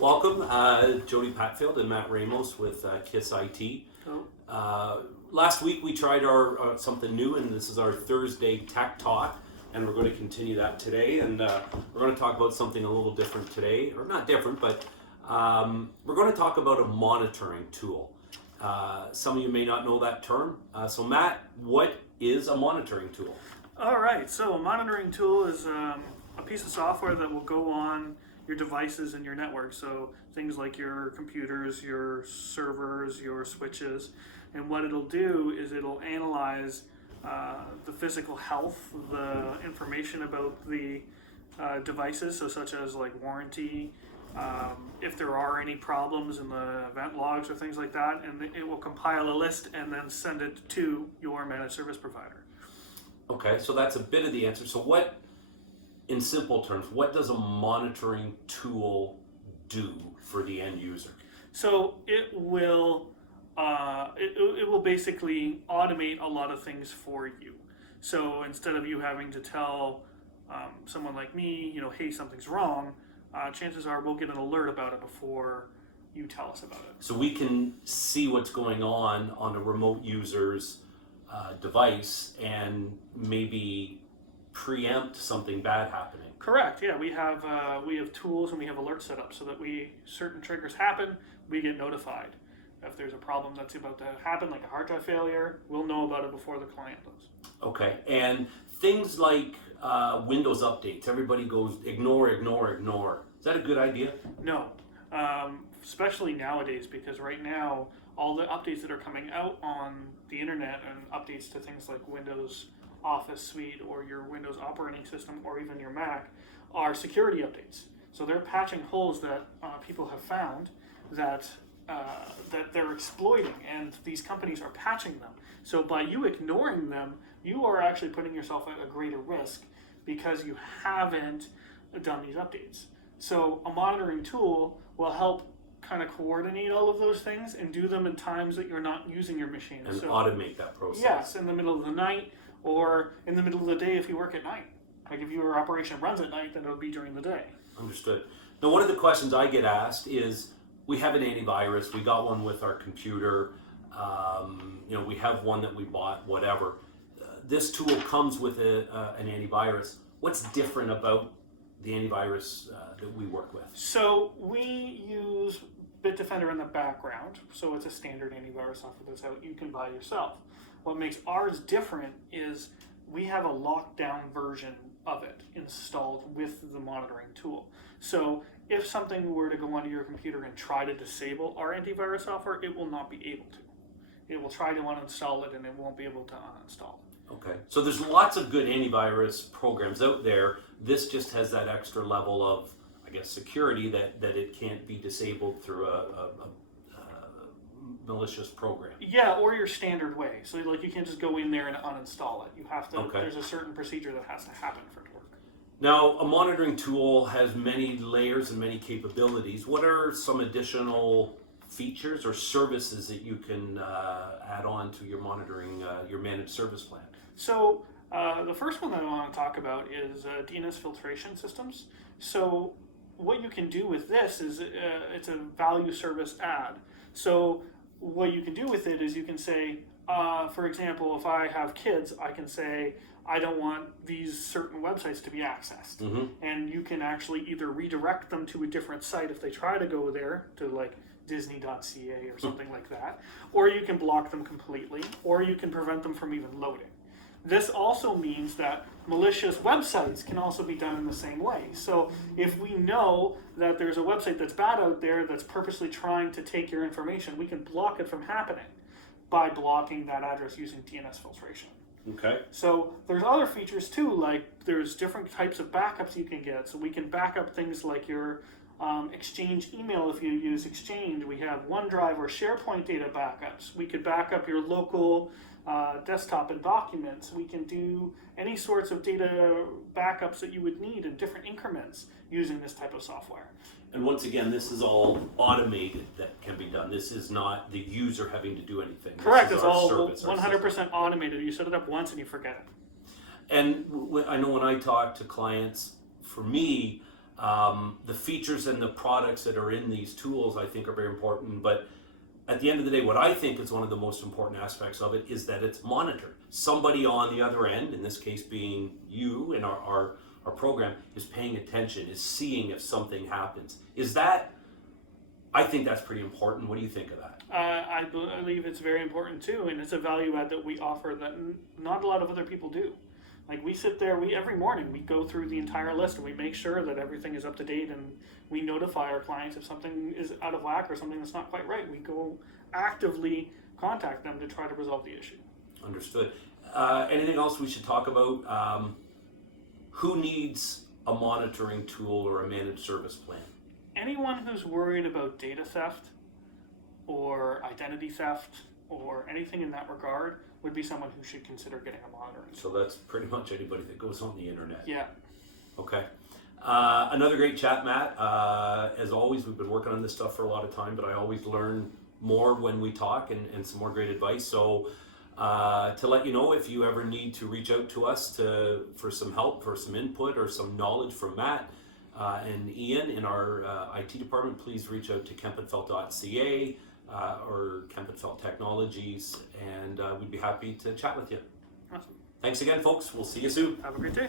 Welcome, Jody Patfield and Matt Ramos with KISS IT. Last week we tried our something new, and this is our Thursday Tech Talk, and we're going to continue that today. And we're going to talk about something a little different today, or not different, but we're going to talk about a monitoring tool. Some of you may not know that term. So Matt, what is a monitoring tool? All right, so a monitoring tool is a piece of software that will go on your devices and your network. So things like your computers, your servers, your switches. And what it'll do is it'll analyze the physical health, the information about the devices, so such as like warranty, if there are any problems in the event logs or things like that, and it will compile a list and then send it to your managed service provider. Okay, so that's a bit of the answer. So what, in simple terms, what does a monitoring tool do for the end user? So it will basically automate a lot of things for you. So instead of you having to tell someone like me, hey, something's wrong, chances are we'll get an alert about it before you tell us about it. So we can see what's going on a remote user's device and maybe preempt something bad happening. Correct. Yeah, we have tools and we have alerts set up so that certain triggers happen, we get notified. If there's a problem that's about to happen, like a hard drive failure, we'll know about it before the client does. Okay, and things like Windows updates, everybody goes ignore. Is that a good idea? No, especially nowadays, because right now all the updates that are coming out on the internet and updates to things like Windows Office Suite or your Windows operating system or even your Mac are security updates. So they're patching holes that people have found that they're exploiting, and these companies are patching them. So by you ignoring them, you are actually putting yourself at a greater risk because you haven't done these updates. So a monitoring tool will help kind of coordinate all of those things and do them in times that you're not using your machine. And automate that process. Yes, in the middle of the night or in the middle of the day if you work at night. Like if your operation runs at night, then it'll be during the day. Understood. Now, one of the questions I get asked is, we have an antivirus, we got one with our computer, we have one that we bought, whatever. This tool comes with an antivirus. What's different about the antivirus that we work with? So we use Bitdefender in the background, so it's a standard antivirus software that's out you can buy yourself. What makes ours different is we have a lockdown version of it installed with the monitoring tool. So if something were to go onto your computer and try to disable our antivirus software, it will not be able to. It will try to uninstall it and it won't be able to uninstall it. Okay, so there's lots of good antivirus programs out there. This just has that extra level of, I guess, security that it can't be disabled through a malicious program. Yeah, or your standard way. So like you can't just go in there and uninstall it. You have to. Okay. There's a certain procedure that has to happen for it to work. Now, a monitoring tool has many layers and many capabilities. What are some additional features or services that you can add on to your monitoring, your managed service plan? So the first one that I want to talk about is DNS filtration systems. So what you can do with this is it's a value service add. So what you can do with it is you can say, for example, if I have kids, I can say, I don't want these certain websites to be accessed. Mm-hmm. And you can actually either redirect them to a different site if they try to go there, to like disney.ca or something like that, or you can block them completely, or you can prevent them from even loading. This also means that malicious websites can also be done in the same way. So if we know that there's a website that's bad out there that's purposely trying to take your information, we can block it from happening by blocking that address using DNS filtration. Okay. So there's other features too, like there's different types of backups you can get. So we can back up things like your Exchange email if you use Exchange. We have OneDrive or SharePoint data backups. We could back up your local desktop and documents. We can do any sorts of data backups that you would need in different increments using this type of software. And once again, this is all automated that can be done. This is not the user having to do anything. Correct, This is it's our all service, our 100% system. automated. You set it up once and you forget it. And I know when I talk to clients, for me, The features and the products that are in these tools, I think, are very important. But at the end of the day, what I think is one of the most important aspects of it is that it's monitored. Somebody on the other end, in this case being you in our program, is paying attention, is seeing if something happens. I think that's pretty important. What do you think of that? I believe it's very important too, and it's a value add that we offer that not a lot of other people do. Like we sit there, every morning we go through the entire list and we make sure that everything is up to date, and we notify our clients if something is out of whack or something that's not quite right. We go actively contact them to try to resolve the issue. Understood. Anything else we should talk about? Who needs a monitoring tool or a managed service plan? Anyone who's worried about data theft or identity theft or anything in that regard would be someone who should consider getting a monitoring. So that's pretty much anybody that goes on the internet. Yeah. Okay. Another great chat, Matt. As always, we've been working on this stuff for a lot of time, but I always learn more when we talk and some more great advice. So to let you know, if you ever need to reach out to us for some help, for some input, or some knowledge from Matt and Ian in our IT department, please reach out to kempenfeld.ca or Kempenfeld Technologies, and we'd be happy to chat with you. Awesome. Thanks again, folks. We'll see you soon. Have a great day.